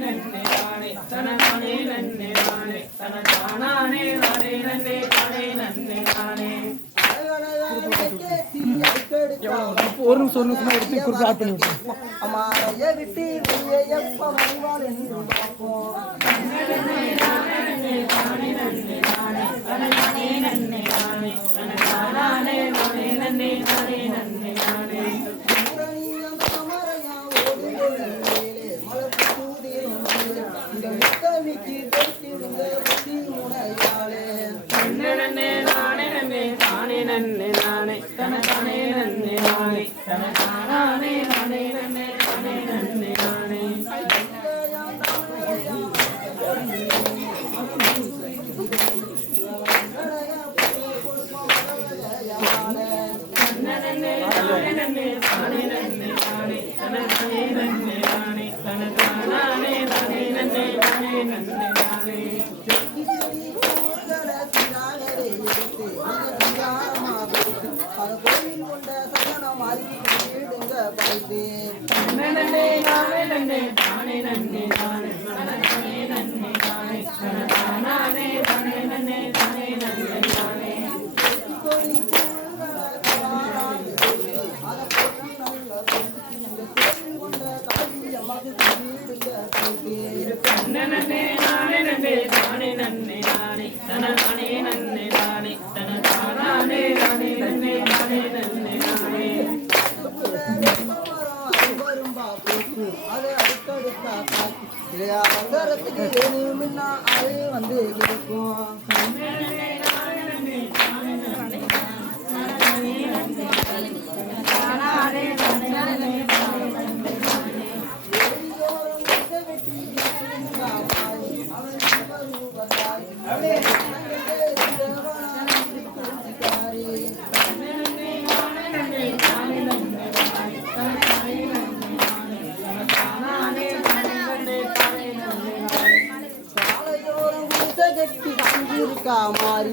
நன்னே நானே தனதானே நன்னே நானே தனதானே நானே நன்னே தானே நன்னே நானே ஒரு நிமிஷம் எடுத்து குறிப்பிட்டு அம்மாரைய விட்டு எப்ப வருவாள் என்று பார்ப்போம். நன்னே நானே தனதானே நன்னே நானே தனதானே நானே நன்னே தானே நன்னே நானே நன்னே நானே நன்னே தானே நன்னே நானே தனதானே நன்னே நானே தனதானே நானே நன்னே தானே நன்னே நானே கோயில் கொண்ட சகனம் அறிவிடுங்க படைத்து நன்னே நானே நன்னே தானே நன்னே நானே தனதானே நன்னே நானே தனதானே தானே நன்னே தானே நன்னே நானே நன்னே நானே நன்னே தானே நன்னே நானே தனதானே நன்னே நானே தனதானே நானே நன்னே தானே நன்னே நானே அது அடுத்தடுத்தா காட்சி இல்லையா வந்தரத்துக்கு வேணும்னா அது வந்து இருக்கும். சாலையோரம் கட்டி மாறி